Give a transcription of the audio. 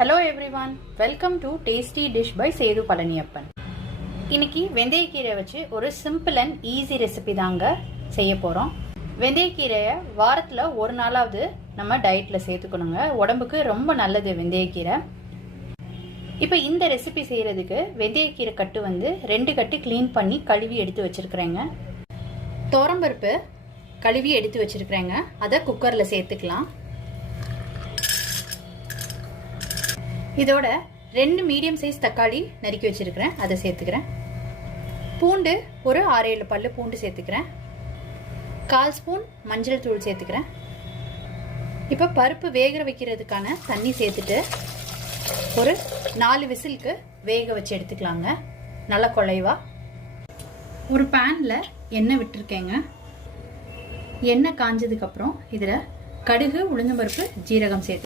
Hello everyone, welcome to Tasty Dish by Sedu Palaniappan. இன்னைக்கு வெந்தயக்கீரை வச்சு ஒரு சிம்பிள் அண்ட் ஈஸி ரெசிபி தாங்க செய்ய போறோம். வெந்தயக்கீரையை வாரத்துல ஒரு நாளாவது நம்ம டயட்ல சேர்த்துக்கணுங்க. உடம்புக்கு ரொம்ப நல்லது வெந்தயக்கீரை. இப்போ இந்த ரெசிபி செய்யறதுக்கு வெந்தயக்கீரை கட்டு வந்து 2 கட்டு க்ளீன் பண்ணி கழுவி எடுத்து வச்சிருக்கிறேங்க. துவரம்பருப்பு கழுவி எடுத்து வச்சிருக்கிறேங்க. அதை குக்கர்ல சேர்த்துக்கலாம். இதோட 2 மீடியம் சைஸ் தக்காளி நறுக்கி வச்சிருக்கிறேன், அதை சேர்த்துக்கிறேன். பூண்டு ஒரு 6-7 பல்லு பூண்டு சேர்த்துக்கிறேன். 1/4 ஸ்பூன் மஞ்சள் தூள் சேர்த்துக்கிறேன். இப்போ பருப்பு வேக வைக்கிறதுக்கான தண்ணி சேர்த்துட்டு ஒரு 4 விசிலுக்கு வேக வச்சு எடுத்துக்கலாங்க. நல்லா குழைவா ஒரு பேன்ல எண்ணெய் விட்டுருக்கேங்க. எண்ணெய் காஞ்சதுக்கு அப்புறம் இதில் கடுகு, உளுந்தம்பருப்பு, ஜீரகம் சேர்த்து